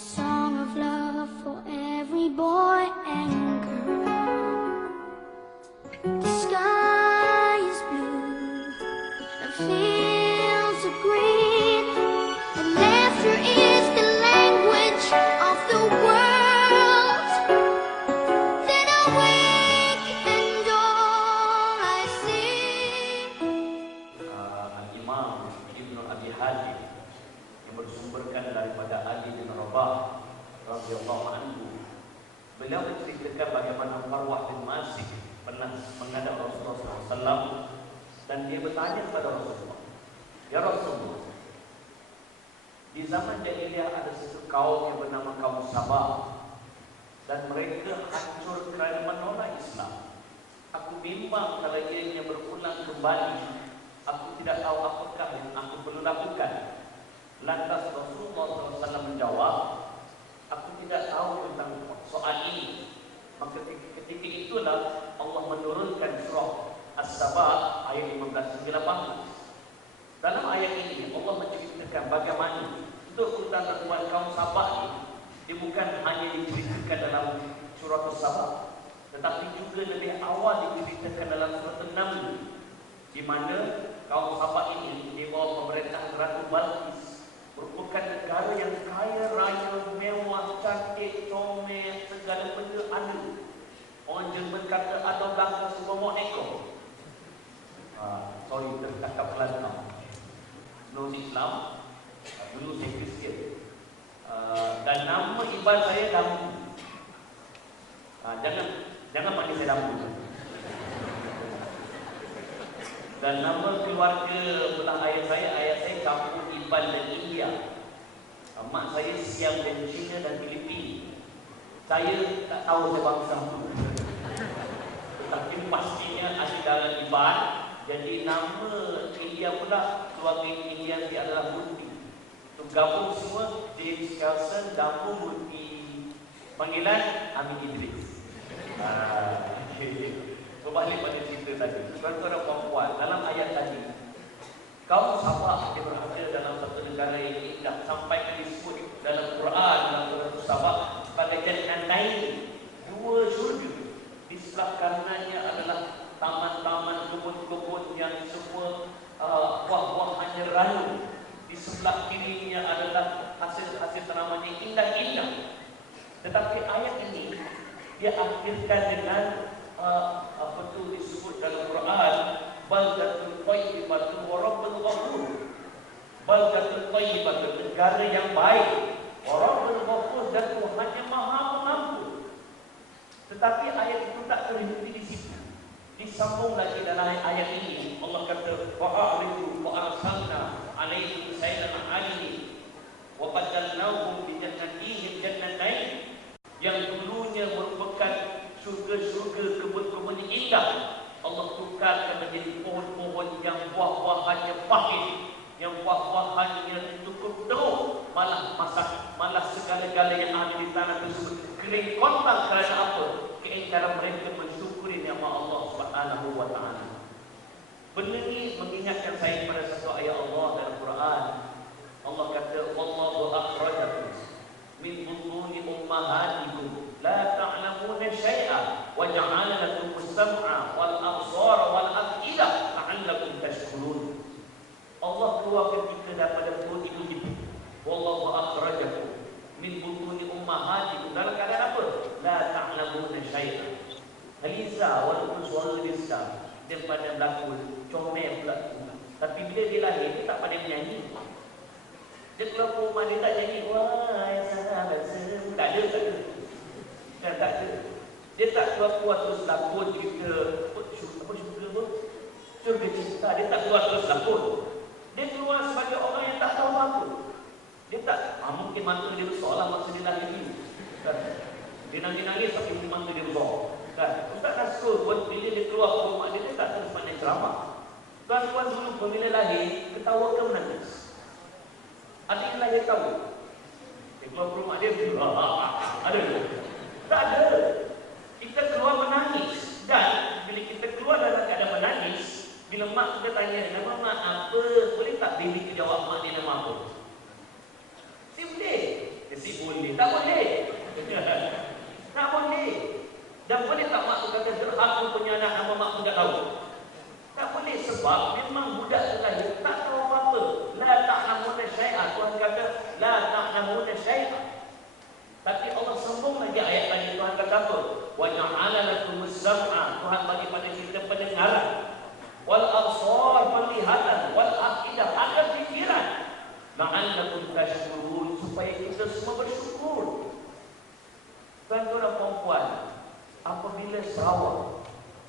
song of love for every boy and girl. The sky is blue, the fields are green, and laughter is the language of the world. Then I wake and all I see. Imam Ibn Abi Hatim yang bersumberkan daripada Ali bin Rabah radhiyallahu anhu, beliau menceritakan bagaimana Farwah bin Masih pernah menghadap Rasulullah SAW dan dia bertanya kepada Rasulullah, "Ya Rasulullah, di zaman jahiliyah ada satu kaum yang bernama kaum Sabah dan mereka hancur kerana menolak Islam. Aku bimbang kalau ianya berulang kembali. Aku tidak tahu apakah yang aku perlu lakukan." Lantas Rasulullah SAW menjawab, "Aku tidak tahu tentang soal ini." Maka ketika itulah Allah menurunkan surah As-Sabah ayat 15 hingga 18. Dalam ayat ini Allah menceritakan bagaimana untuk keutamaan kaum Sabah ini, dia bukan hanya diceritakan dalam surah As-Sabah, tetapi juga lebih awal diceritakan dalam surah An-Naml, di mana kaum Sabah ini di bawah pemerintahan Ratu Balqis merupakan negara yang kaya raya, mewah, cantik, comel, segala benda ada. Orang Jerman kata ada belakang semua moneko. Sorry, tercakap pelan tau. Non Islam, dulu saya Kristian. Dan nama iban saya Dambu. Jangan panggil saya Dambu. Dan nama keluarga belah ayah saya kampung Iban dan India. Mak saya Siam dan China dan Filipina. Saya tak tahu saya bangsa apa. Tetapi pastinya ada dalam Iban. Jadi nama India pula, keluarga India dia adalah Murti. Untuk gabung semua, James Carlson, Dambu Murti. Panggilan Amin Idris. Balik pada cerita tadi. Tuan-tuan dan puan-puan, dalam ayat tadi, kaum Sabah dia berada dalam satu negara yang indah, sampai disebut dalam Quran, dalam surah Sabah sebagai jannatain, dua syurga. Di sebelah kanannya adalah taman-taman, kebun-kebun yang semua buah-buahannya ranum. Di sebelah kirinya adalah hasil-hasil tanaman yang indah-indah. Tetapi ayat ini dia akhirkan dengan apa tu disebut dalam Quran, baldatul thayyibatun wa rabbul ghafur. Baldatul thayyibatun, negara yang baik, wa rabbul ghafur, dan Tuhan yang Maha Pengampun. Tetapi ayat itu tak terhenti di situ. Disambung lagi dalam ayat ini, Allah kata, wa a'ridu wa arsalna alaihim saylan 'alim wa badalnahum bi jannatin jannatain, yang dulunya merupakan surga-surga, kebun-kebun yang indah, Allah tukarkan menjadi pohon-pohon yang buah-buahannya pahit, yang buah-buahannya cukup teruk, malah segala-gala yang ada di tanah tersebut kering kontang. Kerana apa? Keingkaran mereka mensyukuri nikmat Allah Subhanahu wa taala. Benda ini mengingatkan saya pada satu ayat Allah dalam Quran. Allah kata, wallahu akhrajakum min butuni ummahatikum la ta'lamuna syai'a wa ja'ala lakum as-sam'a wal absara wal af'idah la'allakum tashkurun. Allah keluarkan kita daripada perut ibu kita. Wallahu akhrajakum min butuni ummahatikum, dalam keadaan apa? La ta'lamuna syai'a. Liza walaupun suara Liza dia pandai berlakon, comel pula. Tapi bila dia lahir, dia tak pandai menyanyi. Dia keluar rumah, dia tak nyanyi, wah ya sahabat semua. Tak ada. Dan tak ada. Dia tak keluar terus lakon cerita syurga cinta. Dia tak keluar terus lakon. Dia keluar sebagai orang yang tak tahu apa. Dia tak, mungkin mata dia besar lah masa dia lahir ni. Kan? Dia nangis-nangis tapi mata dia besar. Kan? Ustaz Rasul pun bila dia keluar rumah dia tak terus pandai ceramah. Tuan-tuan dulu bila lahir, ketawa ke menangis? Ada yang lahir tahu? Dia keluar rumah dia, ada? Tak ada. Kita keluar menangis. Dan bila kita keluar dalam keadaan menangis, bila mak kita tanya, nama mak apa? Boleh tak baby jawab mak dia nama apa? Si boleh. Si boleh. Tak boleh. Tak boleh. Dan boleh tak mak tu kata aku punya anak nama mak tu tak tahu? Tak boleh, sebab memang budak tu lahir tak tahu apa-apa. La ta'lamuna syai'an. Tuhan kata la ta'lamuna syai'an. Tapi Allah sambung lagi ayat tadi. Tuhan kata apa? Wa ja'ala lakumus sam'a. Tuhan bagi pada kita pendengaran, wal absar, penglihatan, wal afidah, ada fikiran, la'allakum tashkurun, supaya kita semua bersyukur. Tuan-tuan dan puan-puan, apabila Sarawak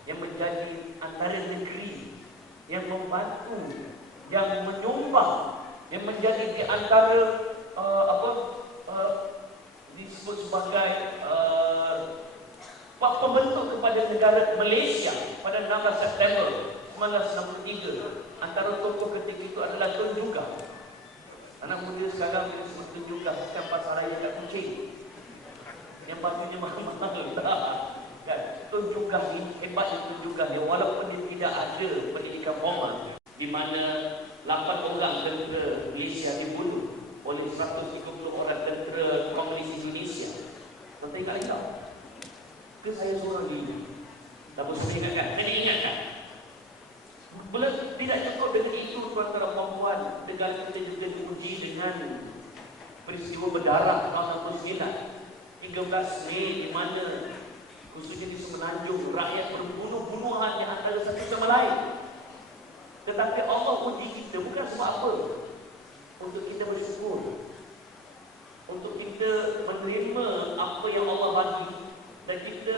yang menjadi antara negeri yang membantu, yang menyumbang, yang menjadi di antara disebut sebagai pembentuk kepada negara Malaysia pada 16 September 1963. Antara tokoh ketika itu adalah Tun Juga. Anak muda sekarang dia sebut Tun Juga, bukan pasar raya kat Kuching yang batunya mahal-mahal. Kan? Tun Juga ini hebatnya. Tun Juga ni walaupun dia tidak ada pendidikan formal, di mana 8 orang tentera Malaysia dibunuh oleh 130 orang tentera Komunis Indonesia. Nanti tak tahu ke saya seorang diri. Tak boleh saya ingatkan, saya ingatkan. Bila tidak cukup dengan itu, tuan-tuan dan puan-puan, negara kita juga diuji dengan peristiwa berdarah tahun 69, 13 Mei, di mana khususnya di Semenanjung rakyat berbunuh-bunuhan yang antara satu sama lain. Tetapi Allah uji kita bukan sebab apa? Untuk kita bersyukur, untuk kita menerima apa yang Allah bagi, dan kita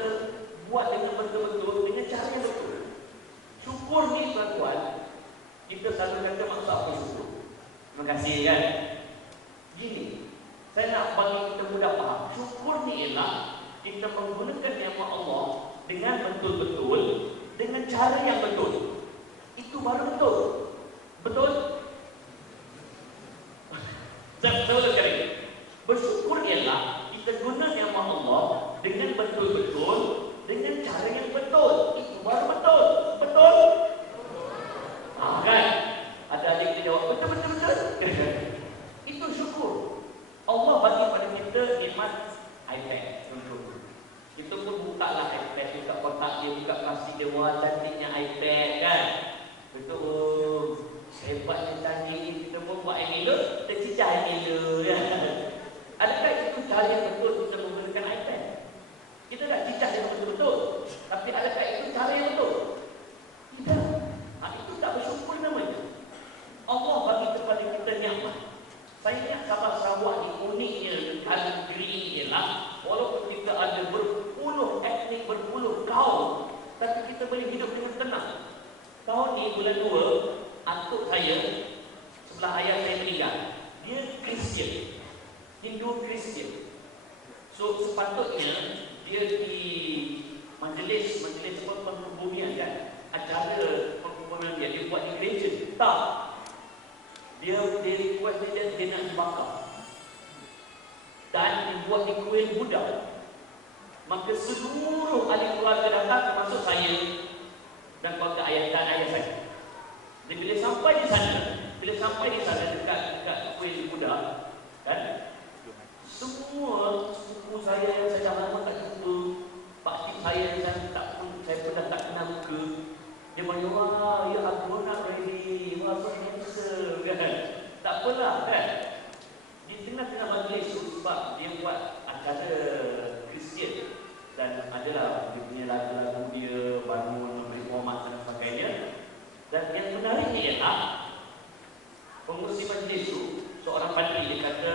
buat dengan betul-betul, dengan cara yang betul. Syukur ni tuan-tuan, kita selalu kata maksud apa syukur? Terima kasih kan? Gini, saya nak bagi kita mudah faham. Syukur ni ialah kita menggunakan nama Allah dengan betul-betul, dengan cara yang betul. Itu baru betul. Betul? Saya ulang sekali. Bersyukur ialah kita guna nama Allah dengan betul-betul, dengan cara yang betul. Itu baru betul. Betul? Kan? Ada adik kita jawab betul-betul. Itu syukur. Allah bagi pada kita nikmat iPad. Kita pun buka lah iPad, buka kotak dia, buka plastik dia, wah cantiknya iPad kan. Betul. Hebatnya cantik ni, kita pun buat yang elok, kita cicah yang elok kan. Adakah itu cara yang betul kita menggunakan iPad? Kita tak cicah yang betul-betul. Tapi adakah itu cara yang betul? Tidak. Itu tak bersyukur namanya. Allah bagi kepada kita nikmat. Saya ingat Sabah Sarawak ni uniknya negeri ini ialah walaupun kita ada berpuluh etnik, berpuluh kaum, tapi kita boleh hidup dengan tenang. Tahun ni bulan 2, atuk saya sebelah ayah saya meninggal. Dia Kristian, Hindu Kristian. So sepatutnya dia di majlis pembumian kan, acara pembumian dia buat di gereja. Tak, dia request dia nak dibakar dan dibuat di kuil Buddha. Maka seluruh ahli keluarga datang, termasuk saya dan keluarga ayah dan ayah saya. Dan bila sampai di sana dekat kuil Buddha, kan, semua suku saya yang saya dah lama tak jumpa, pak cik saya yang saya pernah tak kenal muka, dia banyak, wah ya aku nak ready, wah so handsome kan. Tak apalah kan, di tengah-tengah majlis sebab dia buat acara Kristian dan adalah dia punya lagu-lagu dia, bangun, memberi hormat dan sebagainya. Dan yang menariknya ialah pengurusi majlis itu, seorang padri, dia kata,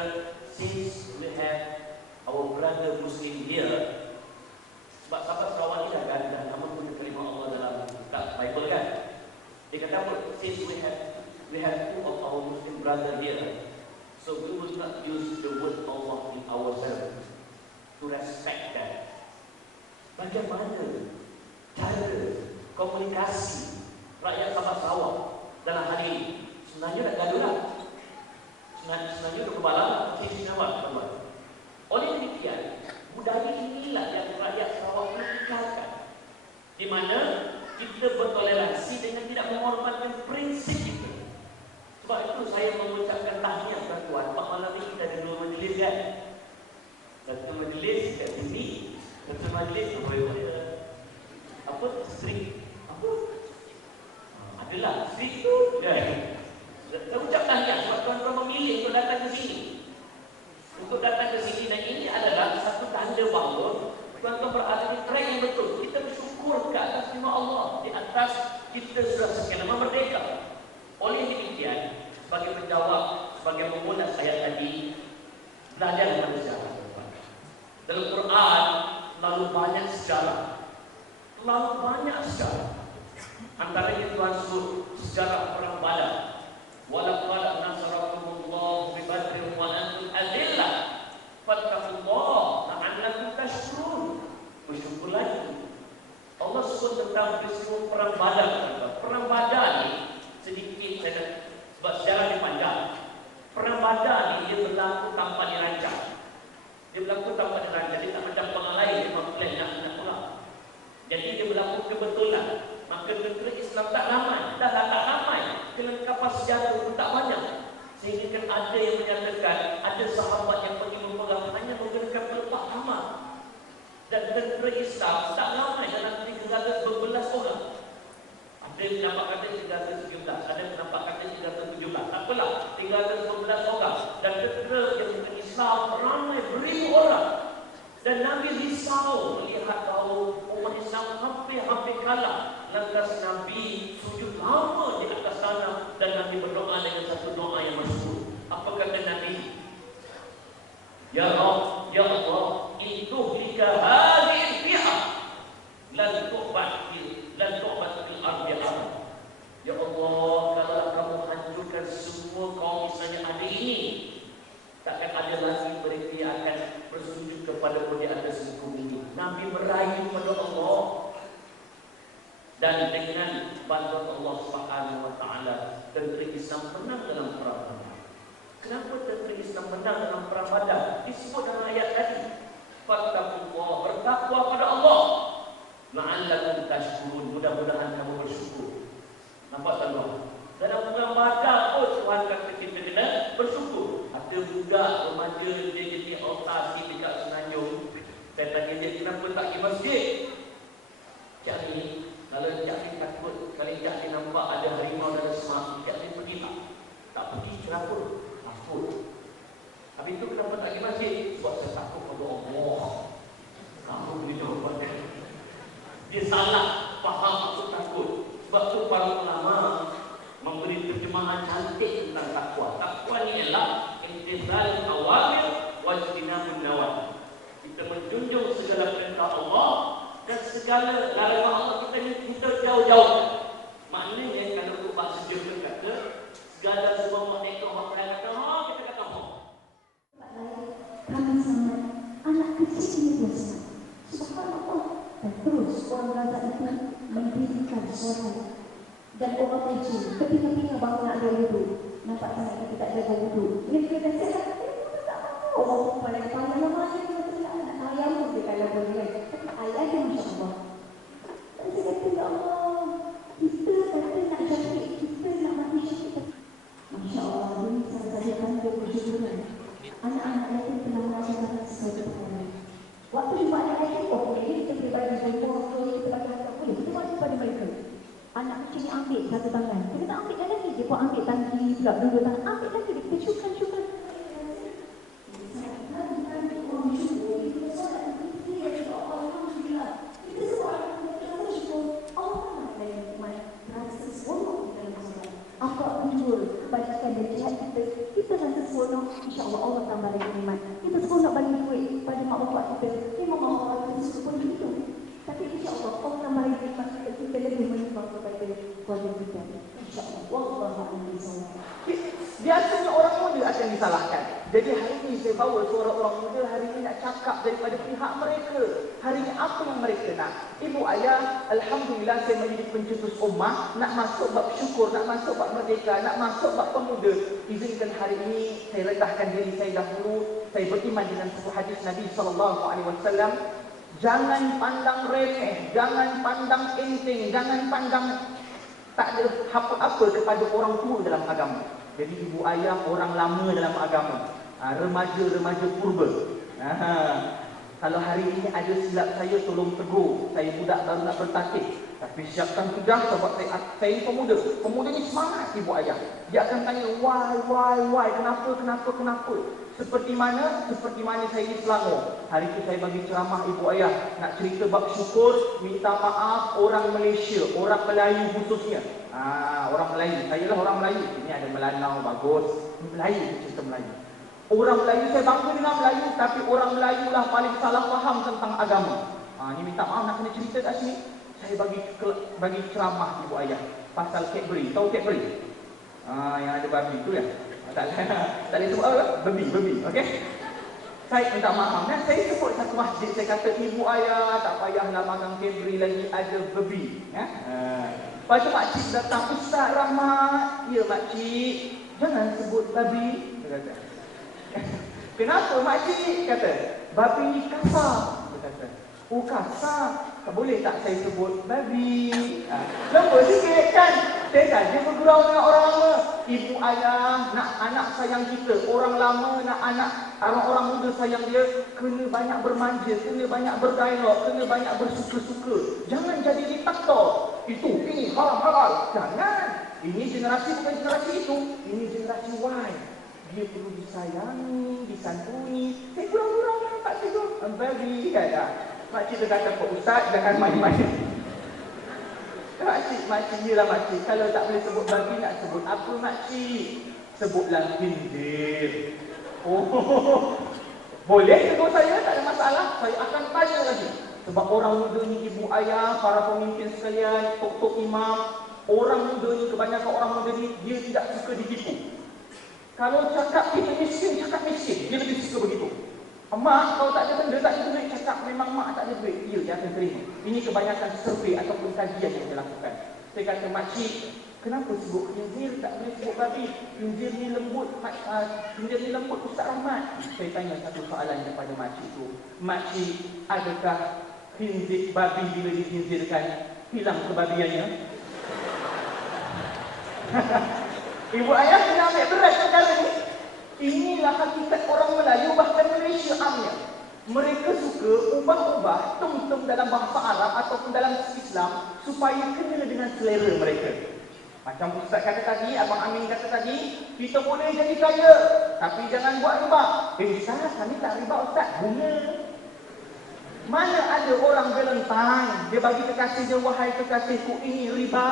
since we have our brother Muslim here, sebab sahabat Sarawak ni dah nama punya kalimah Allah dalam Bible kan. Dia kata apa? Since we have two of our Muslim brother here, so we will not use the word Allah in ourselves, to respect that. Bagaimana cara komunikasi rakyat Sabah Sarawak dalam hari ini? Sebenarnya dah gaduh lah. Sebenarnya dah kebalan, masih sinawat teman. Oleh demikian, budaya inilah yang rakyat Sarawak tinggalkan, di mana kita bertoleransi dengan tidak menghormatkan prinsip kita. Sebab itu saya mengucapkan tahniah tuan-tuan. Pak malam ini kita ada 2 majlis kan. atas kita sudah sekian lama merdeka. Oleh demikian, sebagai penjawab, sebagai mengulas ayat tadi, belajar manusia. Dalam Quran terlalu banyak sejarah, Antaranya Tuhan sebut sejarah perang Badar. Walaqad nasarakumullahu bi Badrin wa antum adillah fattaqullaha la'allakum tashkurun. Bersyukur lagi. Allah sebut tentang peristiwa perang Badar. Perang Badar ni sedikit saya sebab sejarah dia panjang. Perang Badar ni dia berlaku tanpa dirancang. Dia tak macam perang lain dia memang plan nak perang. Jadi dia berlaku kebetulan. Maka tentera Islam tak ramai. Kelengkapan senjata pun tak banyak. Sehingga kan ada yang menyatakan ada sahabat yang pergi memerang hanya menggunakan pelepah hamar. Dan tentera Islam tak ramai dalam 312 orang. Ada yang nampak kata 317, ada yang nampak kata 317. Tak apalah, 312 orang. Dan tentera yang bukan Islam ramai beribu orang. Dan Nabi risau melihat bahawa umat Islam hampir kalah. Lantas Nabi sujud lama di atas tanah dan Nabi berdoa dengan satu doa yang masyhur. Apa kata Nabi? Ya Rabb, ya Allah, intuhlika hadhihi al-fi'ah lan tu'bad fil ardi abad. Ya Allah, kalau kamu hancurkan semua kaum misalnya ada ini, takkan ada lagi mereka yang akan bersujud kepada di atas muka bumi. Nabi merayu kepada Allah. Dan dengan bantuan Allah Subhanahu wa taala, tentera Islam menang dalam perang Badar. Kenapa tentera Islam menang dalam perang Badar? Disebut dalam ayat tadi. Fattaqullah, bertakwa pada Allah. La'allakum tashkurun, mudah-mudahan kamu bersyukur. Nampak tak tuan? Dalam perang Badar pun Tuhan kata kita kena bersyukur. Ada budak remaja dia jadi autasi dekat Semenanjung. Saya tanya dia kenapa tak pergi masjid? Cak ni, kalau Cak ni takut, kalau Cak ni nampak ada harimau dalam semak, Cak ni pergi tak? Tak pergi, kenapa? Takut. Habis itu kenapa tak pergi masjid? Sebab saya takut pada Allah. Kamu boleh jawab. Dia salah faham maksud takut. Sebab tu para ulama memberi terjemahan cantik tentang takwa. Takwa ni ialah imtithal awamir wa ijtinabun nawahi. Kita menjunjung segala perintah Allah dan segala larangan Allah kita jauh-jauh. Maknanya kalau untuk bahasa Jerman kata segala semua merdeka orang kata kita kata kami sangat anak kecil ini biasa. Subhanallah. Dan terus orang Gaza itu mendirikan solat. Dan orang kecil ketika bangun nak ada wudu, nampak sangat kita tak jaga wudu. Ini kita dah cakap, tak mahu. Orang perempuan yang panjang lama dia kata anak ayam pun dia kalau boleh. Tapi ayah dia insyaAllah. Dan saya kata, ya Allah, kita kata nak syakit, kita nak mati syakit. Masya Allah, ini sahaja tanda perjuangan. Anak-anak yatim telah merasakan sesuatu perkara. Waktu jumpa anak yatim, kita boleh bagi jumpa, kita bagi harta boleh. Kita bagi pada mereka. Anak kecil ni ambil satu tangan. Kita tak ambil lagi. Dia pun ambil tangki pula dua tangan. Ambil lagi. Kita syukur. Apa jujur bacakan dan jihad kita rasa seronok, insya-Allah Allah tambah lagi nikmat. Kita seronok bagi duit pada mak bapak kita. Memang mak bapak kita suka pun begitu. Tapi insya-Allah Allah tambah lagi nikmat kita lebih menyumbang kepada keluarga kita. Insya-Allah. Wallahu a'lam bishawab. Biasanya orang muda akan disalahkan. Jadi hari ini saya bawa suara orang muda hari ini nak cakap daripada pihak mereka. Hari ini apa yang mereka nak? Ibu ayah, alhamdulillah saya menjadi pencetus ummah, nak masuk bab syukur, nak masuk bab merdeka, nak masuk bab pemuda. Izinkan hari ini saya rendahkan diri saya dahulu. Saya beriman dengan sebuah hadis Nabi SAW. Jangan pandang remeh, jangan pandang enteng, jangan pandang tak ada apa-apa kepada orang tua dalam agama. Jadi ibu ayah orang lama dalam agama, remaja-remaja purba. Kalau hari ini ada silap saya, tolong tegur. Saya budak baru nak bertakik. Tapi siapkan tugas sebab saya ni pemuda. Pemuda ni semangat ibu ayah. Dia akan tanya why, kenapa. Seperti mana saya di Selangor. Hari itu saya bagi ceramah ibu ayah. Nak cerita bab syukur, minta maaf orang Malaysia, orang Melayu khususnya. Orang Melayu. Saya lah orang Melayu. Ini ada Melanau, bagus. Melayu, cerita Melayu. Orang Melayu, saya bangga dengan Melayu. Tapi orang Melayu lah paling salah faham tentang agama. Ini minta maaf nak kena cerita kat sini. Saya bagi ceramah ibu ayah pasal Cadbury. Tahu Cadbury? Yang ada babi tu ya. Tak boleh sebut apa? Babi. Okey. Saya minta maaf. Saya sebut satu masjid. Saya kata ibu ayah tak payahlah makan Cadbury lagi, ada babi. Lepas tu makcik datang, Ustaz Rahmat. Ya makcik, jangan sebut babi. Dia kata. Kenapa makcik? Kata, babi ni kasar. Dia kata, oh kasar. Tak boleh tak saya sebut babi? Lembut sikit kan? Saya saja bergurau dengan orang lama. Ibu ayah nak anak sayang kita. Orang lama nak orang muda sayang dia. Kena banyak bermanja, kena banyak berdialog, kena banyak bersuka-suka. Jangan jadi diktator. Ini haram halal. Jangan. Ini generasi bukan generasi itu. Ini generasi Y. Dia perlu disayangi, disantuni. Saya gurau-gurau dengan tak tidur. Babi kan? Makcik dia kata, Pak Ustaz, jangan main-main. Makcik, yelah makcik. Kalau tak boleh sebut babi, nak sebut apa makcik? Sebutlah khinzir. Oh, boleh tegur saya, tak ada masalah. Saya akan tanya lagi. Sebab orang muda ni, ibu ayah, para pemimpin sekalian, tok-tok imam, orang muda ni, kebanyakan orang muda ni, dia tidak suka ditipu. Kalau cakap kita miskin, cakap miskin. Dia lebih suka begitu. Mak, kalau tak ada benda, tak ada duit, cakap memang mak tak ada duit. Ya, dia akan terima. Ini kebanyakan survei ataupun kajian yang dilakukan. Saya kata, makcik, kenapa sebut khinzir, tak boleh sebut babi? Khinzir ni lembut, Ustaz Rahmat. Saya tanya satu soalan kepada makcik itu. Makcik, adakah khinzir babi bila dikhinzirkan hilang kebabiannya? Ibu ayah kena ambil berat perkara ni. Inilah hakikat orang Melayu, bahkan Malaysia amnya. Mereka suka ubah-ubah tum-tum dalam bahasa Arab ataupun dalam Islam supaya kena dengan selera mereka. Macam Ustaz kata tadi, Abang Amin kata tadi, kita boleh jadi kaya, tapi jangan buat riba. Ustaz, kami tak riba Ustaz, bunga. Mana ada orang Valentine, dia bagi kekasih dia, wahai kekasihku, ini riba,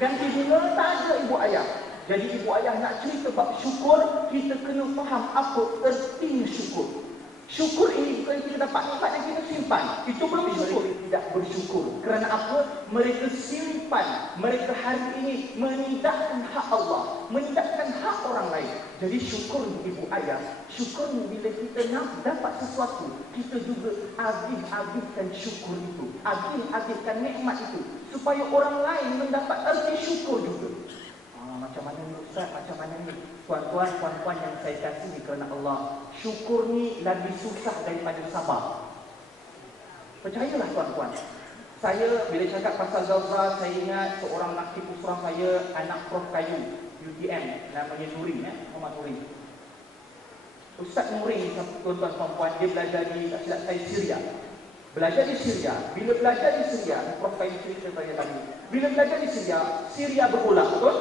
ganti bunga, tak ada ibu ayah. Jadi ibu ayah nak cerita bab syukur, kita kena faham apa ertinya syukur. Syukur ini bukan kita dapat nikmat dan kita simpan. Itu belum syukur. Tidak bersyukur. Kerana apa? Mereka simpan. Mereka hari ini menidakkan hak Allah, menidakkan hak orang lain. Jadi syukur ibu ayah, syukur bila kita nak dapat sesuatu, kita juga agih-agihkan syukur itu, agih-agihkan nikmat itu, supaya orang lain mendapat erti syukur juga. Macam mana ni Ustaz? Macam mana ni? Tuan-tuan yang saya kasih kerana Allah, syukur ni lagi susah daripada sabar. Percayalah tuan-tuan. Saya bila cakap pasal Gauzah, saya ingat seorang nakib usrah saya, anak Prof Kayu, UTM, namanya Nuri, Muhammad Nuri. Ustaz Nuri, tuan-tuan puan-puan, dia belajar di, tak silap saya, Syria. Belajar di Syria. Bila belajar di Syria, Prof Kayu cerita saya tadi. Bila belajar di Syria, Syria berulang, betul?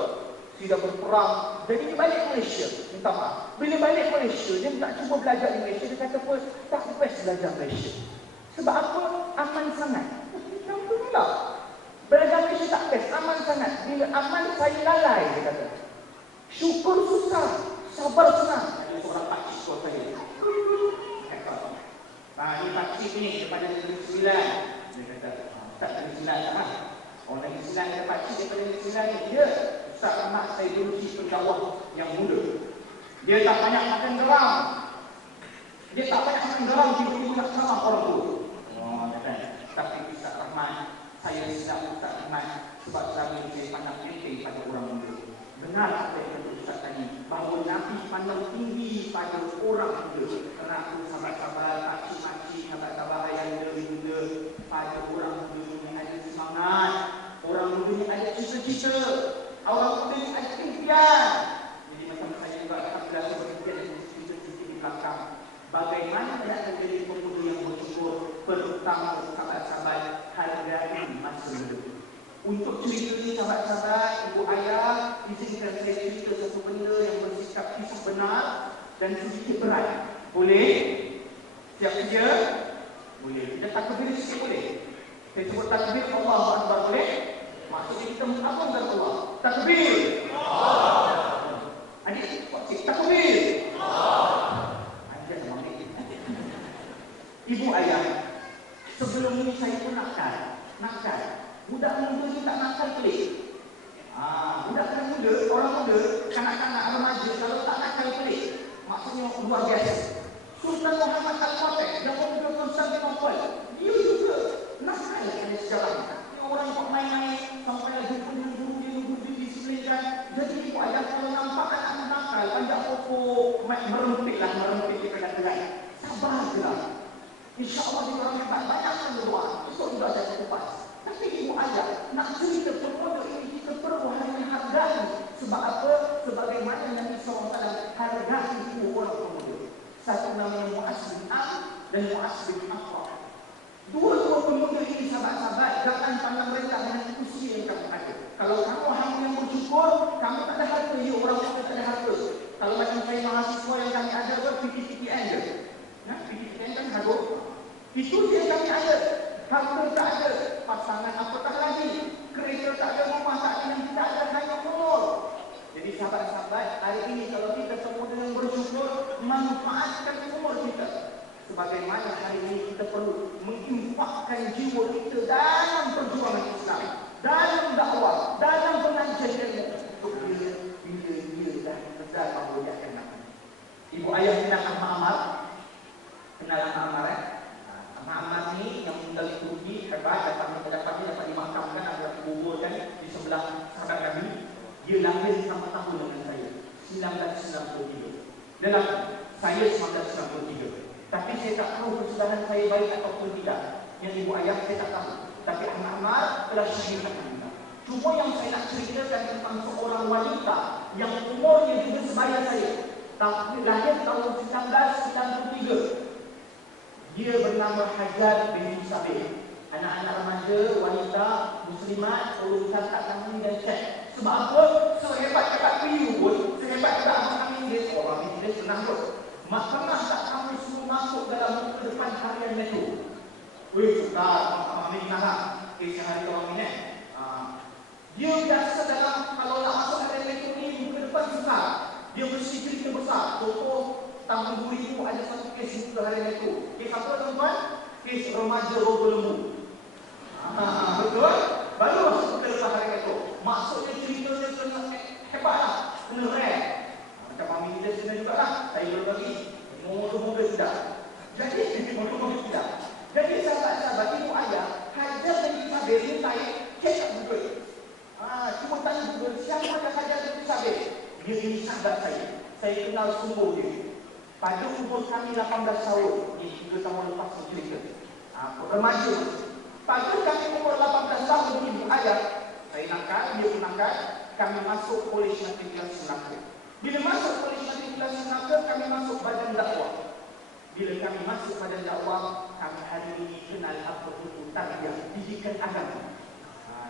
Syria berperang. Jadi dia balik Malaysia. Minta maaf. Bila balik Malaysia, dia tak cuba belajar di Malaysia. Dia kata, tak best belajar Malaysia. Sebab apa? Aman sangat. Alhamdulillah. Belajar Malaysia tak best. Aman sangat. Bila aman, saya lalai. Dia kata. Syukur susah. Sabar senang. Ada seorang pakcik suara saya. Ini pakcik ni daripada Negeri Sembilan. Dia kata, tak Negeri Sembilan tak? Orang Negeri Sembilan ada pakcik daripada Negeri Sembilan ni. Dia Ustaz Rahmat, saya beruji pendakwah yang muda. Dia tak banyak makan garam. Dia tak banyak makan garam, tiba-tiba nak ceramah orang tua. Kan? Tapi Ustaz Rahmat, saya sedang Ustaz Rahmat sebab selama ini saya pandang tinggi pada orang muda. Benar apa yang kata Ustaz tadi, bahawa Nabi pandang tinggi pada orang muda. Kerana aku sahabat-sahabat, pakcik-pakcik, sahabat-sahabat ayah muda, pada orang muda ini ada semangat. Orang muda ini ada cita-cita. Orang muda ini ada impian. Jadi macam saya juga alhamdulillah berimpian dengan cita-cita di belakang. Bagaimana nak menjadi pemuda yang terutama sahabat-sahabat hargai masa muda. Untuk cerita ni sahabat-sahabat, ibu ayah, izinkan saya cerita satu benda yang bersikap kisah benar dan sedikit berat. Boleh? Siap kerja? Boleh. Kita takbir sikit boleh? Saya sebut takbir Allahu Akbar boleh? Maksudnya kita mengagungkan Allah. Takbir! Adik, takbir! Ajar sama ni. Ibu ayah, sebelum ini saya pun nakal. Budak muda ni tak nakal pelik. Budak muda, orang muda, kanak-kanak remaja kalau tak nakal pelik, maksudnya luar biasa. Sultan Muhammad Al-Fatih yang mempunyai Konstantinopel, dia juga nakal dalam sejarah. Orang kok main-main sampai lagi guru dia disiplinkan. Jadi ibu ayah kalau nampak anak nakal, panjang pokok, merempit di kedai-kedai. Sabar je lah. InsyaAllah dia orang hebat, banyakkan berdoa. Esok juga ada kupas. Tapi ibu ayah nak cerita pemuda ini kita perlu hargai. Sebab apa? Sebagaimana Nabi SAW hargai itu orang pemuda. Satu namanya Mu'az bin Am dan Mu'az bin Affan. Dua-dua pemuda ini sahabat-sahabat, jangan pandang rendah dengan usia yang kamu ada. Kalau kamu hamba yang bersyukur, kamu tak ada harta. Ya, orang muda tak ada harta. Kalau macam saya mahasiswa yang kami ada, PTPTN je. PTPTN kan harus. Itu dia yang kami ada. Harta tak ada, pasangan apatah lagi. Kereta tak ada, rumah tak ada, yang kita ada hanya umur. Jadi sahabat-sahabat, hari ini kalau kita semua dengan bersyukur, manfaatkan umur kita. Sebagaimana hari ini kita perlu menginfakkan jiwa kita dalam perjuangan Islam, dalam dakwah, dalam pengajian ilmu. Untuk bila dah besar bahawa dia akan nak. Ibu ayah kenal Ahmad Ammar? Kenal Ahmad Ammar Ahmad Ammar ni yang meninggal di Turki, hebat, dapat dimakamkan, ada dikuburkan di sebelah sahabat kami. Dia lahir sama tahun dengan saya, 1993. Dan saya 1993. Tapi saya tak tahu persaudaraan saya baik ataupun tidak. Yang ibu ayah saya tak tahu. Tapi Ahmad Ammar telah syahid kita. Cuma yang saya nak ceritakan tentang seorang wanita yang umurnya juga sebaya saya. Lahir tahun 1993. Dia bernama Hajar bin Sabir. Anak-anak remaja, wanita, muslimat, perlu catat nama ni dan cek. Sebab apa? Sehebat-hebat PU pun, sehebat-hebat Ahmad Ammar, orang Inggeris senang pun. Pernah tak kamu semua masuk dalam muka depan harian Metro? Weh, Ustaz, Ahmad Ammar lah. Sehari orang ni dia biasa dalam, kalau nak masuk harian Metro ni, muka depan besar. Dia mesti cerita besar. Contoh, tahun 2000 ada satu kes muka harian Metro. Kes apa tuan-tuan? Kes remaja rogo lembu. Betul? Baru masuk muka depan harian Metro. Maksudnya ceritanya kena hebat lah. Kena rare. Macam mami kita kena juga lah. Saya belum bagi. Moga-moga tidak. Jadi, moga-moga tidak. Jadi sahabat-sahabat, ibu ayah, Hajar bin Sabir ni saya cek tak Google. Cuma tanya Google, siapa ada Hajar bin Sabir? Dia ini sahabat saya. Saya kenal sumber dia. Pada umur kami 18 tahun. Ini 3 tahun lepas saya cerita. Remaja. Pada kami umur 18 tahun, ibu ayah, saya nakal, dia pun nakal, kami masuk Kolej Matrikulasi Melaka. Bila masuk Kolej Matrikulasi Melaka, kami masuk badan dakwah. Bila kami masuk badan dakwah, kami hari ini kenal apa itu tarbiyah, didikan agama.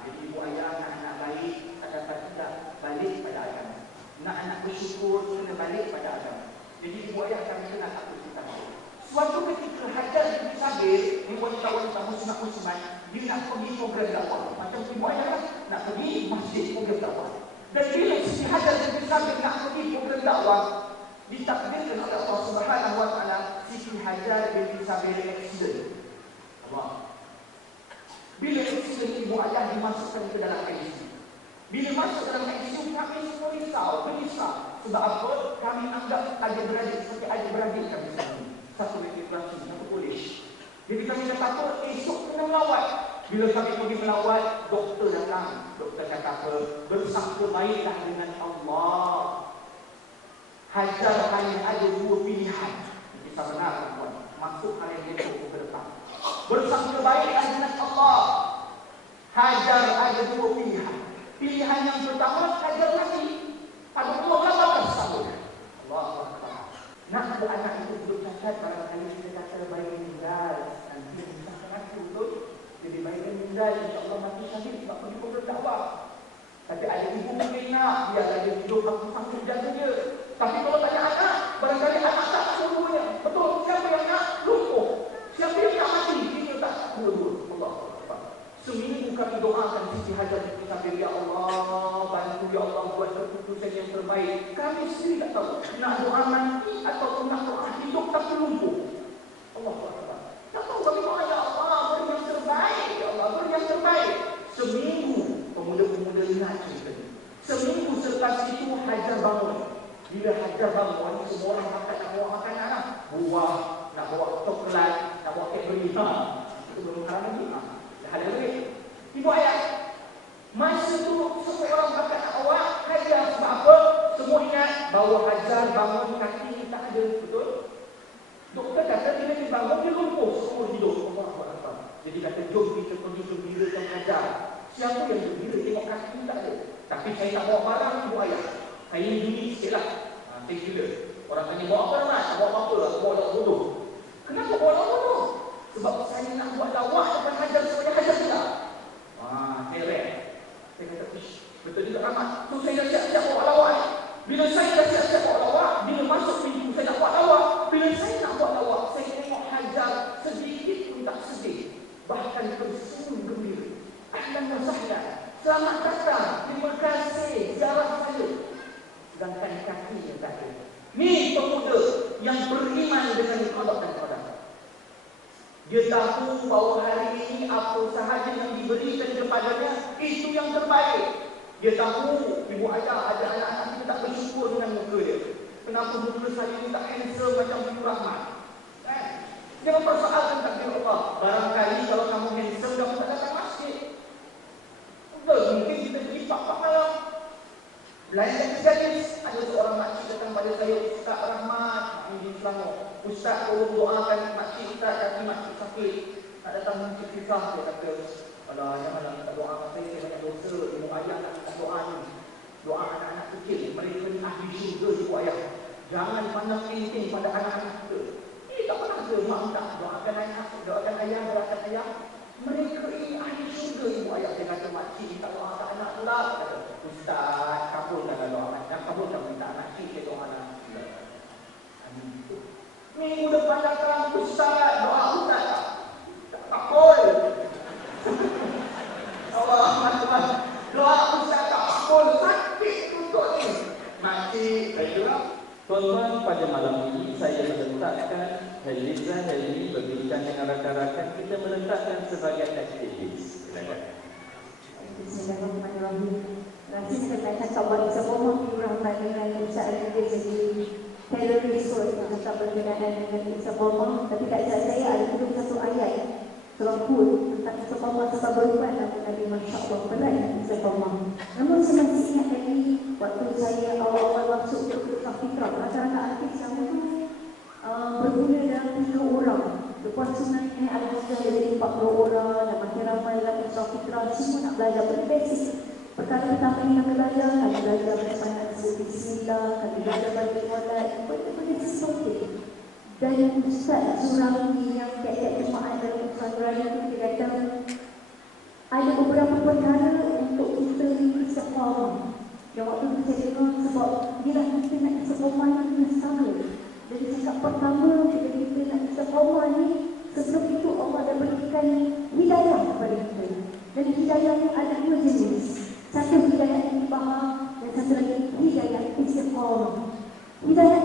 Jadi ibu ayah, anak-anak baik, kata tidak balik pada agama. Anak-anak bersyukur, kena balik pada agama. Jadi ibu ayah kami kenal apa kita mahu. Suatu ketika Hajar bin Sabir, ni wanita-wanita muslimat, dia nak pergi program dakwah. Macam ibu ayah kan, nak pergi masjid program dakwah. Dan bila si Hajar bin Sabir nak pergi program dakwah, ditakdirkan oleh Allah Subhanahu wa taala si Hajar bin Sabir accident. Allah. Bila accident, ibu ayah dimasukkan ke dalam ICU. Bila masuk dalam ICU, kami semua risau. Sebab apa? Kami anggap adik-beradik seperti adik-beradik kami sendiri. Satu matrikulasi, satu kolej. Jadi kami dah takut esok kena melawat. Bila kami pergi melawat, doktor datang. Doktor kata apa? Bersangka baiklah dengan Allah. Hajar hanya ada 2 pilihan. Kita benar tuan. Masuk hal yang itu ke depan. Bersangka baiklah dengan Allah. Hajar ada 2 pilihan. Pilihan yang pertama, Hajar mati. Pada umur 18 tahun. Allah SWT. Nak ada anak itu belum cacat, barangkali kita kata bayi meninggal. Nanti kita tahu nak doa mati ataupun nak doa hidup tapi lumpuh. Allahu Akbar. Tak tahu kami doa, ya Allah, beri yang terbaik, ya Allah, beri yang terbaik. Seminggu pemuda-pemuda ingat cerita ni. Seminggu selepas itu Hajar bangun. Bila Hajar bangun, semua orang makan, nak bawa makanan lah. Buah, nak bawa coklat, nak bawa kek beri. Itu belum haram lagi. Dah ada duit. Ibu ayah, masa tu semua orang makan nak awak, Hajar sebab apa? Semua ingat bahawa Hajar bangun kaki tak ada, betul? Doktor kata bila dia bangun, dia lumpuh seumur hidup. Allah. Jadi kata, jom kita pergi gembirakan Hajar. Siapa yang gembira tengok kaki tak ada? Tapi saya tak bawa barang, ibu ayah. Saya ni duit sikit lah. Saya gila. Orang tanya, bawa apa Rahmat? Tak bawa apa-apa lah. Bawa lawak bodoh. Kenapa bawa lawak bodoh? Sebab saya nak buat lawak depan Hajar supaya Hajar tidak. Heret. Saya kata, betul juga Rahmat. So saya dah siap-siap bawa lawak ni. Bila saya dah siap-siap bawa lawak, bila masuk pintu saya nak buat lawak. Bila saya nak buat lawak, saya tengok Hajar sedikit pun tak sedih. Bahkan tersenyum gembira. Ahlan wa sahlan. Selamat datang. Terima kasih ziarah saya. Sedangkan kakinya tak ada. Ni pemuda yang beriman dengan qada dan qadar. Dia tahu bahawa hari ini apa sahaja yang diberikan kepadanya itu yang terbaik. Dia tahu ibu ayah ada anak-anak kita tak bersyukur dengan muka dia. Kenapa muka saya ni tak handsome macam Ibu Rahmat? Jangan persoalkan takdir Allah. Barangkali kalau kamu handsome, kamu tak datang masjid. Mungkin kita pergi pak-pak malam. Belanja spesialis. Ada seorang makcik datang pada saya, Ustaz Rahmat di Selangor. Ustaz tolong doakan makcik Ustaz, kaki makcik sakit. Nak datang makcik kisah. Dia kata, alah janganlah minta doa saya banyak dosa. Ibu ayah nak minta doa ni. Doa anak-anak kecil. Mereka ni ahli syurga ibu ayah. Jangan pandang penting pada anak-anak kita. Tak pernah ke mak minta doakan ayah, doakan ayah. Mereka ini ahli syurga ibu ayah. Dia kata makcik minta doa ke anak pula. Ustaz, kabulkanlah doa anak. Kabulkan minta anak cik ke doa anak. Minggu depan datang Ustaz, doa Ustaz tak kabul. Allah, doa Ustaz tak kabul. Sakit tutup ni. Makcik, baiklah. Tuan-tuan, pada malam ini saya meletakkan Heliza Helmi berbincang dengan rakan-rakan kita meletakkan sebagai aktivis. Bismillahirrahmanirrahim. Nanti saya akan coba semua Rahmat dengan Ustaz Al-Qadir jadi teroris atau berkenaan dengan Isabah. Tapi kat saya ada satu ayat surah Hud tentang Isabah sebab beriman Nabi Masya-Allah berat Isabah. Namun saya masih ingat lagi waktu saya awal-awal masuk ke Kursus Fitrah, rata-rata artis yang itu berguna dalam 3 orang. Lepas sebenarnya ada jadi 40 orang dan makin ramai dalam Kursus Fitrah, semua nak belajar basic. Perkara pertama yang kami belajar, kami belajar bagaimana sebut bismillah, kami belajar bagi solat, benda-benda sesuatu. Dan Ustaz Zurawi yang tiap-tiap jemaah dalam Ustaz Zurawi itu dia kata ada beberapa perkara untuk kita istiqamah. Dan waktu itu saya dengar sebab bila kita nak istiqamah ni kena sabar. Jadi cakap pertama bila kita nak istiqamah ni, sebelum itu Allah dah berikan hidayah kepada kita. Dan hidayah ni ada 2 jenis. Satu hidayah intibah dan satu lagi hidayah istiqamah. Hidayah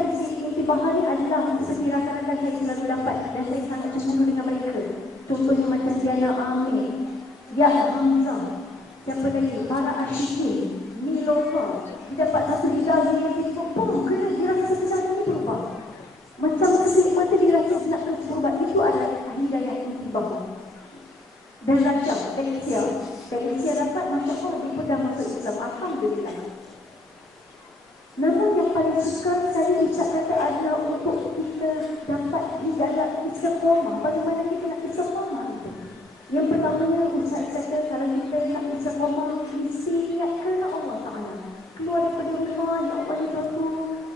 intibah ni adalah seperti rakan-rakan yang selalu dapat dan saya sangat cemburu dengan mereka. Contohnya macam Diana Amir, Ya Hamzah, siapa lagi, para Ashikin, Nilofa. Dia dapat satu hidayah yang dipupuk kerana dia rasa sesuatu ni berubah. Macam nasi mata dia rasa nak berubah. Itu adalah hidayah intibah. Dan Raja, Felicia dapat Masya Allah dia pegang masuk Islam. Alhamdulillah. Namun yang paling suka saya ucap kata adalah untuk kita dapat hidayah istiqamah. Bagaimana kita nak istiqamah itu? Yang pertamanya Ustaz kata kalau kita nak istiqamah mesti niat kerana Allah Ta'ala. Keluar daripada rumah yang Allah itu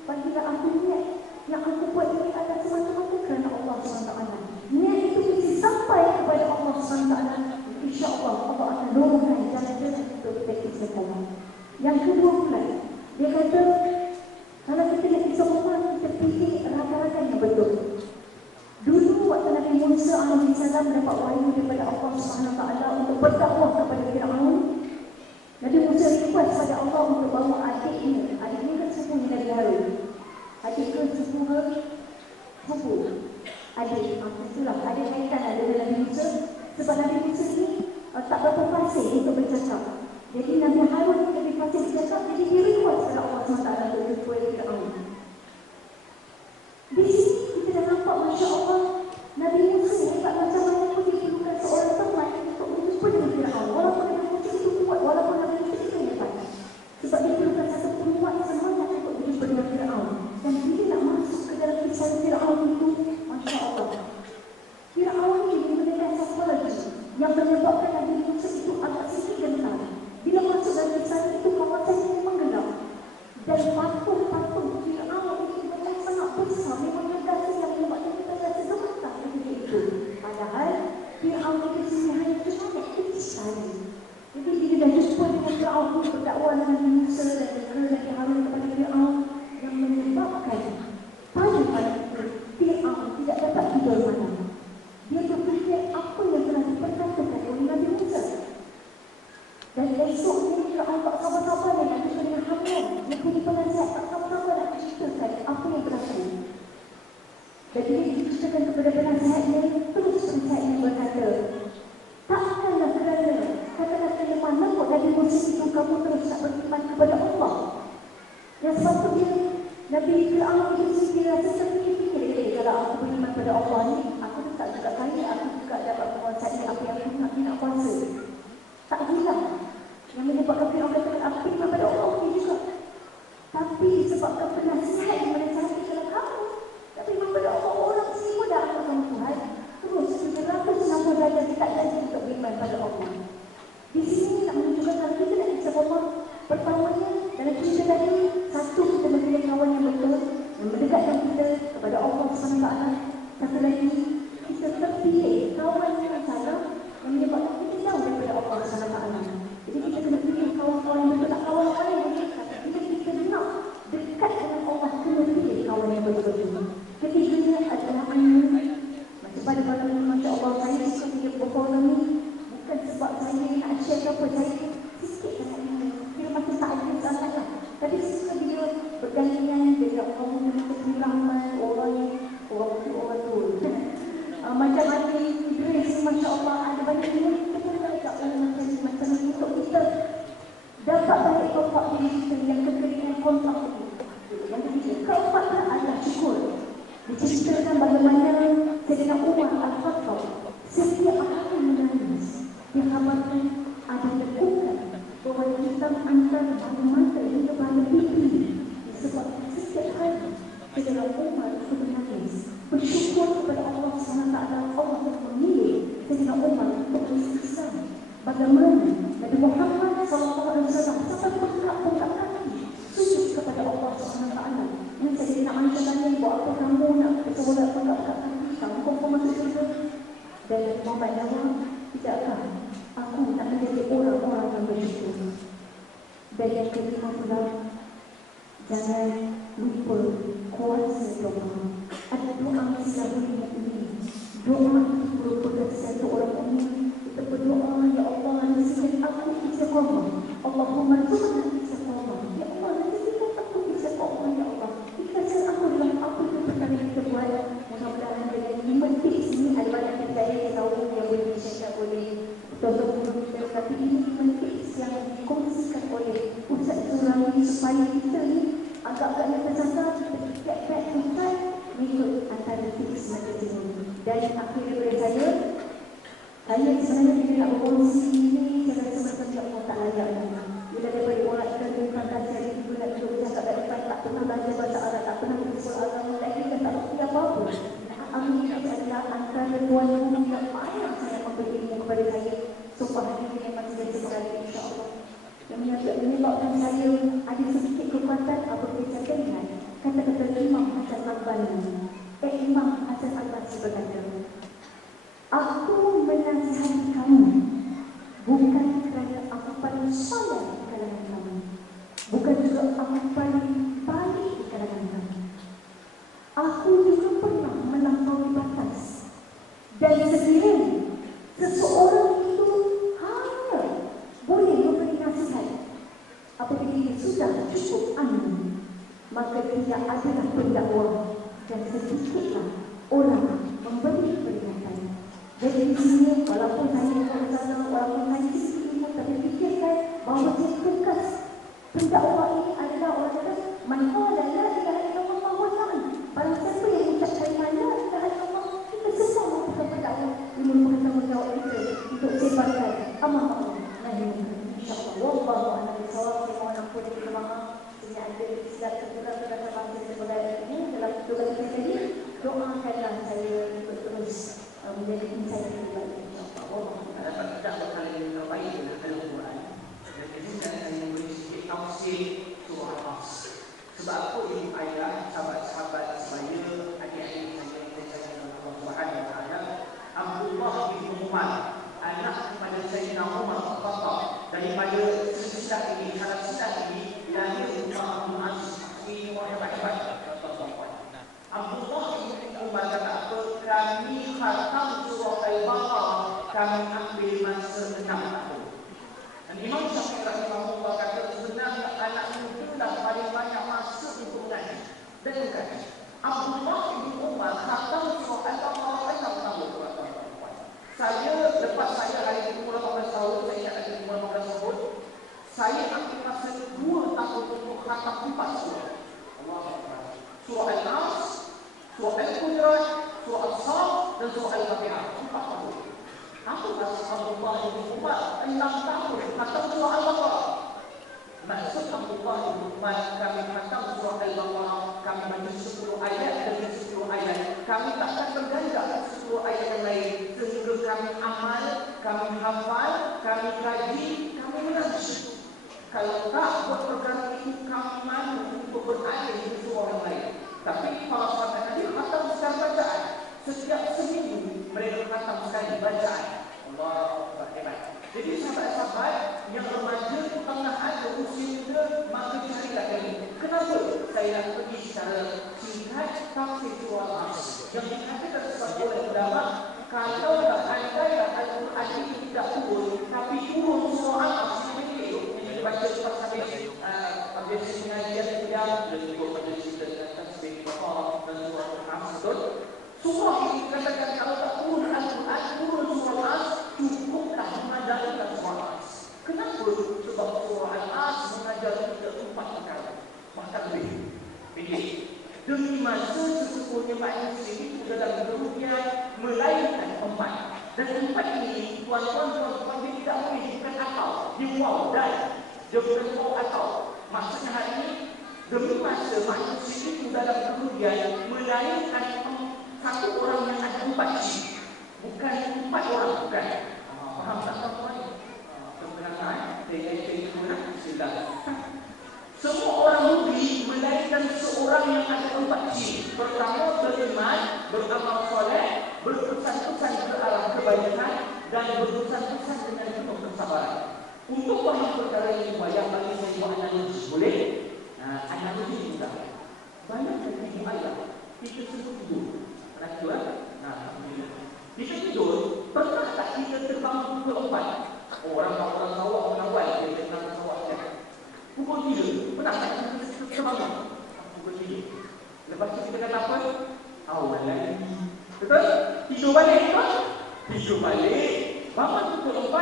bagilah aku niat yang aku buat ini adalah semata-mata kerana Allah SWT. Niat itu mesti sampai kepada Allah SWT. InsyaAllah Allah akan dorongkan jalan-jalan untuk kita istiqamah. Yang kedua pula, dia kata kalau kita nak istiqamah, kita pilih rakan-rakan yang betul. Dulu waktu Nabi Musa AS mendapat wahyu daripada Allah SWT untuk berdakwah kepada Fir'aun, Nabi Musa request pada Allah untuk bawa adiknya kan sepupunya Nabi Harun. tiga sepuluh kubur. Itulah ada kaitan ada dengan Nabi Musa. Sebab Nabi Musa ni tak berapa fasih untuk bercakap. Jadi Nabi Harun ni lebih fasih bercakap, jadi dia request kepada Allah SWT untuk jumpa Fir'aun. Di sini kita dah nampak, Masya Allah, Nabi Musa hebat macam mana pun dia perlukan seorang teman untuk berjumpa dengan Fir'aun. Walaupun Nabi Musa itu kuat, walaupun Nabi Musa itu hebat. Sebab dia perlukan satu peluang semangat untuk berjumpa dengan Fir'aun. Dan bila nak masuk ke dalam kisah Fir'aun itu, Masya Allah, Fir'aun ini mengenai satu lagi yang menyebabkan Nabi Musa itu agak sikit gentar. Bila masuk dalam kisah itu, kawasan ini memang dan patung-patung Fir'aun ini memang sangat besar. Memang negara yang menyebabkan kita rasa gemetar ketika itu. Padahal Fir'aun itu sebenarnya cuma kecil. Jadi bila dah jumpa dengan Fir'aun itu, berdakwah dengan Nabi Musa dan Nabi Harun kepada Fir'aun yang menyebabkan pada itu Fir'aun tidak dapat tidur malam. Dia berfikir apa yang telah diperkatakan oleh Nabi Musa. Dan esoknya Fir'aun tak sabar-sabar nak jumpa dengan Harun. Dia punya penasihat tak sabar-sabar nak ceritakan apa yang berlaku. Dan dia diceritakan kepada penasihatnya, terus penasihatnya berkata, takkanlah kerana kata-kata lemah lembut Nabi Musa itu kamu terus nak beriman kepada Allah. Yang sepatutnya Nabi Fir'aun itu sendiri rasa terfikir, kalau aku beriman kepada Allah ni, aku tak juga kaya, aku juga dapat menguasai apa yang aku nak kuasa. Tak hilang. Yang menyebabkan Fir'aun katakan aku beriman kepada Allah ni juga. Tapi disebabkan penasihat yang menasihati dalam kamu, tak beriman kepada Allah, orang semua dah akan Tuhan. Terus 760 darjah tak jadi untuk beriman pada Allah. Di sini nak menunjukkan kalau kita nak kisah Allah, pertamanya dalam cerita tadi, satu kita memilih kawan yang betul, yang mendekatkan kita kepada Allah SWT. Satu lagi, kita terpilih kawan yang salah, yang menyebabkan kita jauh daripada Allah SWT. Jadi kita kena pilih kawan-kawan yang betul, tak kawan-kawan yang dekat. Bila kita nak dekat dengan Allah, kena pilih kawan yang betul-betul. Ketiganya adalah ilmu. Macam pada malam ini, Masya Allah, saya suka dia berkorban ni. Bukan sebab saya nak share apa, saya sikit sangat ilmu. Dia macam tak ada sangat. Tapi suka dia bergantian dengan orang yang kekiraman, orang tu. Macam ada Idris, Masya Allah, ada banyak ilmu. Kita nak ajak orang macam ni untuk kita dapat balik keempat diri kita yang kekeringan kontak itu. Yang ketiga, keempatnya adalah syukur. Diceritakan bagaimana Sayyidina Umar Al-Khattab setiap kali menangis, dikhabarkan ada lekukan bahawa hitam antara bala mata hingga bala pipi. Disebabkan setiap kali Sayyidina Umar itu menangis, bersyukur kepada Allah SWT. Allah memilih Sayyidina Umar untuk beristighfar. Bagaimana Nabi Muhammad SAW sampai pengkak kaki sujud kepada Allah SWT. Yang Sayyidina Aisyah tanya, buat apa kamu nak solat pengkak kaki? Kamu confirm masuk surga? Dan Nabi Muhammad jawab, tidakkah aku nak menjadi orang-orang yang bersyukur. Dan yang kelima pula, jangan lupa kuasa doa. Ada doa selalu ini. Doa itu merupakan satu orang umum. Kita berdoa, ya Allah, nasihat aku istiqamah. Allahumma rzuqna istiqamah. Ya Allah, nasihat aku istiqamah. Ya Allah, ikhlaskan aku dalam apa yang perkara kita buat. Mudah-mudahan dengan 5 tips ini adalah yang saya tahu yang boleh di-share oleh Dr. Muhammad. Tapi ini 5 tips yang dikongsikan oleh Ustaz Surawi supaya kita ni agak-agaknya tersasar, kita get back to track mengikut antara tips macam ini. Dan akhirnya daripada saya sebenarnya bila nak berkongsi ini, saya rasa macam dia Allah tak layak lagi. Bila daripada orang kita bukan saya juga nak duduk bercakap kat depan, tak pernah belajar bahasa Arab, tak pernah bersekolah agama lagi, dan tak berhenti apa-apa. Amin adalah antara Tuan Guru yang banyak saya memberi ilmu kepada saya. Sumpah hari ini memang saya sekali, insyaAllah. Yang menyebabkan saya ada sedikit kekuatan apabila saya dengar kata-kata Imam Hasan Al-Bani. Imam Hasan Al-Bani berkata, aku menasihati kamu bukan kerana aku paling soleh di kalangan kamu, bukan juga aku paling baik di kalangan kamu. Aku juga pernah melampaui batas. Dan sekiranya seseorang itu hanya boleh memberi nasihat apabila dia sudah cukup aman, maka dia adalah pendakwa jadi sini, walaupun saya di sana, walaupun saya di sini, tapi fikirkan bahawa saya tegas. Pendakwa ini adalah orang kata, man qala la ilaha illallah fahuwa sa'id. Barang siapa yang mengucapkan la ilaha illallah, kita semua merupakan pendakwa yang merupakan tanggungjawab kita untuk sebarkan amanah Allah. InsyaAllah, wallahu a'lam bishawab. Saya mohon ampun dari jemaah sehingga ada silap terkurang terdapat bangsa sebagai ini dalam tugas saya tadi. Doakanlah saya untuk terus menjadi insan yang terbaik. InsyaAllah. Dapat tidak berkali terbaik dengan Al-Quran. Dan jadi saya memberi sedikit tafsir surah Al-As. Sebab apa ibu ayah, sahabat-sahabat saya, adik-adik saya yang percaya dalam Allah Subhanahu wa taala, Abdullah bin Umar, anak kepada Sayyidina Umar Al-Khattab, daripada silsilah ini, silsilah ini lahir Umar bin Aziz. Ini orang hebat-hebat. Abdullah bin Umar kata apa? Kami khatam surah Al-Baqarah, kami ambil masa 6 tahun. Dan Imam Syafi'i rahimahullah kata sebenarnya anak muda dah paling banyak masa untuk mengaji. Dan bukan. Abdullah bin Umar khatam surah Al-Baqarah 6 tahun. Saya lepas saya hari ini umur 18 tahun, saya ingat ada umur 18 tahun, saya ambil masa 2 tahun untuk khatam 4 surah. Allahuakbar. Surah Al-As, surah Al-Hujurat, surah Al-Saf dan surah Al-Fatihah. 4 tahun. Apa maksud Abdullah bin Umar 6 tahun khatam surah Al-Baqarah? Maksud Abdullah bin Umar, kami khatam surah Al-Baqarah, kami baca 10 ayat demi 10 ayat. Kami takkan bergandak 10 ayat yang lain sehingga kami amal, kami hafal, kami kaji, kami mengaji. Kalau tak buat perkara itu, kami malu untuk berada di surah yang lain. Tapi para sahabat Nabi khatam sekali bacaan. Setiap seminggu mereka khatam sekali bacaan. Allah hebat. Jadi sahabat-sahabat yang remaja itu tengah ada usia muda, maka carilah ini. Kenapa saya nak pergi secara singkat tafsir surah Al-As yang dikatakan oleh ulama, kalau andailah Al-Quran ini tidak turun, tapi turun surah Al-As ini yang dibaca sampai habis pengajian yang dan juga pada cerita tafsir Baqarah dan surah Al-As. Surah ini katakan kalau tak turun Al-Quran, turun surah Al-As, cukuplah mengajarkan surah Al-As. Kenapa? Sebab surah Al-As mengajar kita 4 perkara. Bahkan lebih. Ini demi masa sesungguhnya manusia itu dalam kerugian melainkan 4. Dan 4 ini, tuan-tuan, dia tidak boleh bukan akal. Dia wow dan dia bukan wow akal. Maksudnya hari ini, demi masa manusia itu dalam kerugian melainkan 1 orang yang ada 4 cik. Bukan 4 orang, bukan. Faham tak tuan-tuan? Kebenaran, sila. Semua orang rugi melainkan seorang yang ada 4 ciri. Pertama, beriman, beramal soleh, berpesan-pesan ke arah kebaikan dan berpesan-pesan dengan penuh kesabaran. Untuk banyak perkara ini yang bagi saya buat analogi boleh? Analogi juga. Banyak dari ibu ayah kita sebut tidur. Pernah tidur kan? Kita tidur, pernah tak kita terbangun pukul 4? Orang-orang sawak mengawal dia tengah sawak dia. Pukul 3, pernah tak kita bangun? Pukul 3. Lepas tu kita kata apa? Awal lagi. Betul? Tidur balik betul? Tidur balik. Bangun pukul 4.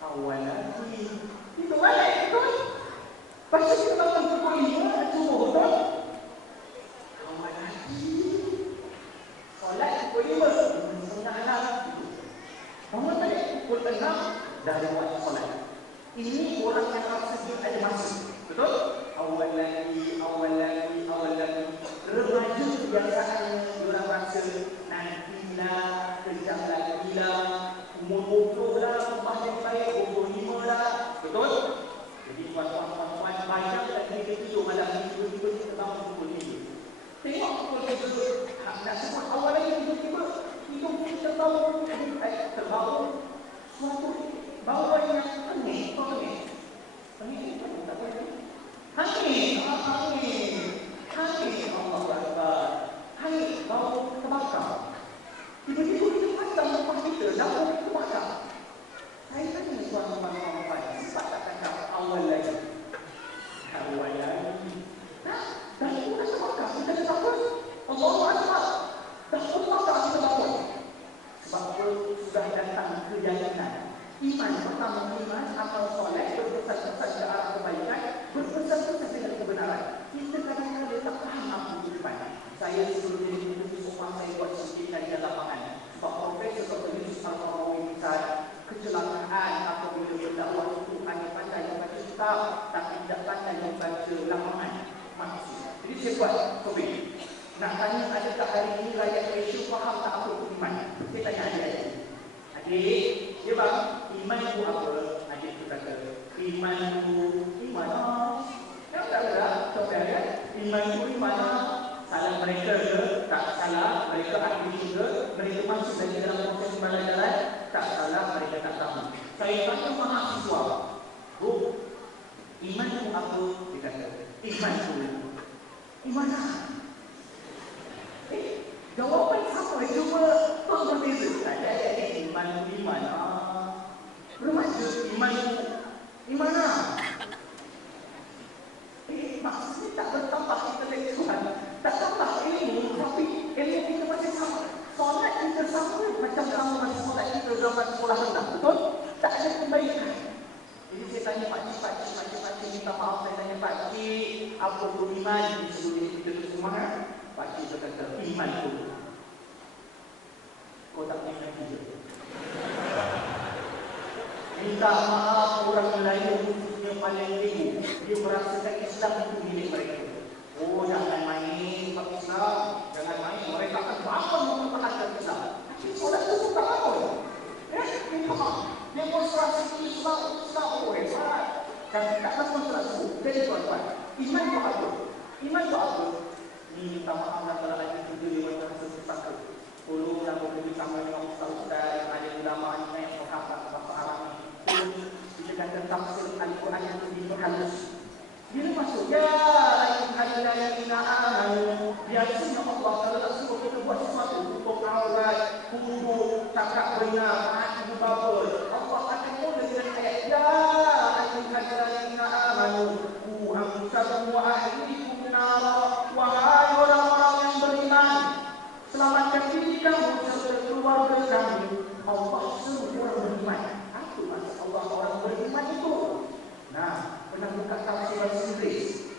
Awal lagi. Tidur balik betul? Lepas tu kita bangun pukul 5, subuh betul? Awal lagi. Solat pukul 5. Setengah 6. Bangun balik pukul 6. Dah ada waktu solat. Ini orang yang rasa dia ada masa. Betul? Awal lagi. Remaja biasanya diorang rasa nantilah, kejap lagi lah, umur 20 lah, rumah yang baik, 25 lah. Betul? Jadi tuan-tuan banyak lagi kita tidur malam ni, tiba-tiba kita bangun pukul 5. Tengok pukul 5. Nak sebut awal lagi tiba-tiba hidup kita terbangun suatu bawah yang hangit. Hangit tak boleh. Hangit. Allah Akbar. Hangit bau terbakar. Iman pertama, iman, amal soleh, berpesan-pesan ke arah kebaikan, berpesan-pesan dengan kebenaran. Kita kadang-kadang tak faham apa itu iman. Saya sebelum jadi penulis sopan, saya buat sedikit kajian lapangan. Sebab Profesor Dr. Yusuf Al-Farawi misal, kecelakaan apabila berdakwah itu hanya pandai membaca kitab, tapi tidak pandai membaca lapangan manusia. Jadi saya buat topik. Nak tanya, adakah hari ini rakyat Malaysia faham tak apa itu iman? Saya tanya adik-adik. Adik, dia bang, iman itu apa? Adik tu kata, iman itu iman. Yang tak ada, sopan kan? Iman itu iman. Salah mereka ke? Tak salah. Mereka ahli juga. Mereka masuk dari dalam proses pembelajaran. Tak salah, mereka tak tahu. Saya tanya mahasiswa, Bu, iman itu apa? Dia kata, iman itu iman. Jawapan sama, cuma tuan berbeza. Ada iman itu iman. Remaja, iman itu iman. Maksudnya tak bertambah intelektual, tak tambah ilmu, tapi ilmu kita masih sama. Solat kita sama, macam sama masih solat kita zaman sekolah rendah, betul? Tak ada kebaikan. Jadi saya tanya pakcik, minta maaf, saya tanya pakcik, apa itu iman? Sebelum kita bersemangat, pakcik berkata, iman itu kau tak boleh lagi je. Minta maaf orang Melayu yang paling tinggi. Dia merasakan Islam itu milik mereka. Oh, jangan main Pak Islam. Jangan main. Mereka akan bakal mempertahankan Islam. Tapi solat itu tak apa. Ya, minta maaf. Demonstrasi Islam. Oh, hebat. Dan tak lakukan solat itu. Jadi tuan-tuan, iman itu apa? Iman itu apa? Minta maaf antara lagi juga dia berkata sesaka. Tolonglah berbagi sama dengan ustaz-ustaz yang ada ulama yang berhafal bahasa Arab ni. Kita kata tafsir Al-Quran yang lebih halus. Bila masuk, ya ayyuhallazina amanu, biasanya Allah kalau nak suruh kita buat sesuatu, tutup aurat, kudu, cakap benar, taat ibu bapa, Allah akan mula dengan ayat ya ayyuhallazina amanu, qu anfusakum wa ahlikum nara, wahai orang-orang yang beriman, selamatkan diri kamu serta keluarga kamu. Allah suruh orang beriman. Apa maksud Allah orang beriman itu? Nah, pernah buka tafsir bahasa Inggeris.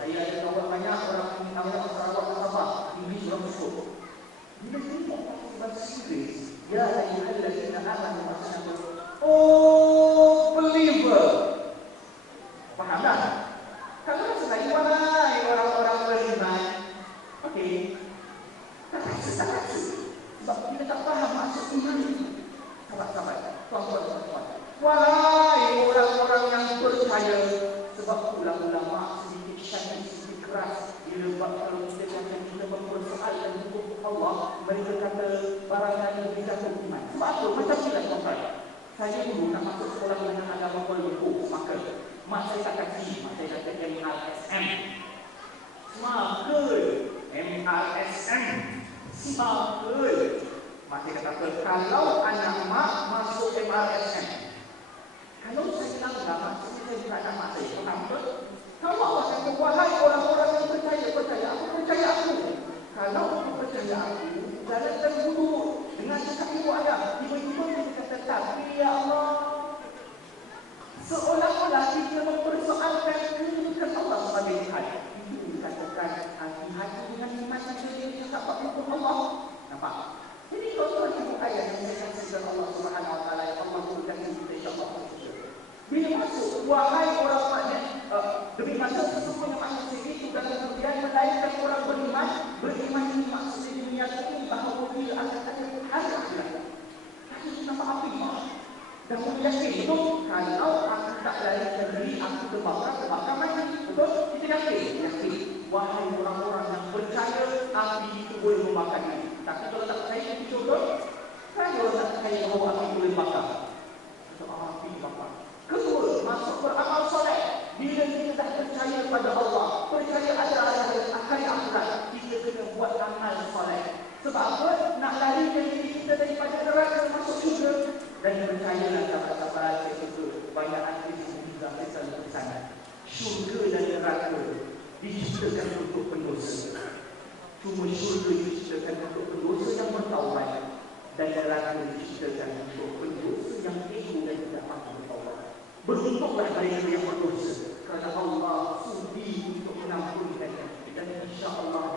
Saya ada kawan banyak orang yang tahu Sarawak dan Sabah. Inggeris orang masuk. Bila tengok tafsir bahasa Inggeris, ya ayyuhallazina amanu maksudnya apa? Oh, believer. Faham tak? Kalau selain wahai orang-orang beriman, okey. Tak rasa. Sebab kita tak faham maksud iman itu. Sahabat-sahabat, tuan-tuan. Wahai orang-orang yang percaya. Sebab ulama-ulama sedikit syahid, sedikit keras. Bila kalau kita mempersoalkan hukum Allah, mereka kata barangkali tidak beriman. Sebab apa? Macam tidak tuan-tuan. Saya dulu nak masuk sekolah menengah agama Kuala Lumpur, maka mak saya tak kasih. Mak saya kata MRSM. Semakel MRSM. Semakel. Mak saya kata, kalau anak mak masuk MRSM, kalau saya bilang maksud saya bukan anak mak saya, faham ke? Kalau Allah kata, wahai orang-orang yang percaya aku, percaya aku. Kalau aku percaya aku, jalankan dulu dengan cakap ibu ayah. Tiba-tiba kita kata, tapi ya Allah, seolah-olah kita mempersoalkan kedudukan Allah sebagai Tuhan. Itu dikatakan hati-hati dengan iman saja dia tak buat untuk Allah. Nampak? Jadi tuan-tuan ibu ayah yang saya kasihkan Allah Subhanahu Wa Taala, yang Allah berikan kita insya-Allah. Bila masuk, wahai orang maknanya, demi masa sesungguhnya manusia itu dan kemudian melahirkan orang beriman. Beriman ini maksudnya meyakini bahawa dia akan ada hari akhirat. Tapi kenapa api? Dan meyakini itu kalau aku tak lahirkan diri, aku terbakar mati. Betul? Kita yakin. Wahai orang-orang yang percaya, api itu boleh membakar diri. Tapi kalau tak percaya, itu contoh. Kan orang tak percaya bahawa api boleh bakar. Api bakar. Kedua, masuk beramal soleh. Bila kita dah percaya pada Allah, percaya ada akhir akhirat, kita kena buat amal soleh. Sebab apa? Nak larikan diri kita daripada neraka masuk syurga. Dan percayalah sahabat-sahabat saya itu banyak hadis juga kisah sana. Syurga dan neraka diciptakan untuk pendosa. Cuma syurga diciptakan untuk pendosa yang bertaubat, dan neraka diciptakan untuk pendosa yang ego dan Beruntunglah mereka yang berdosa, kerana Allah sudi untuk mengampunkannya. Dan insya Allah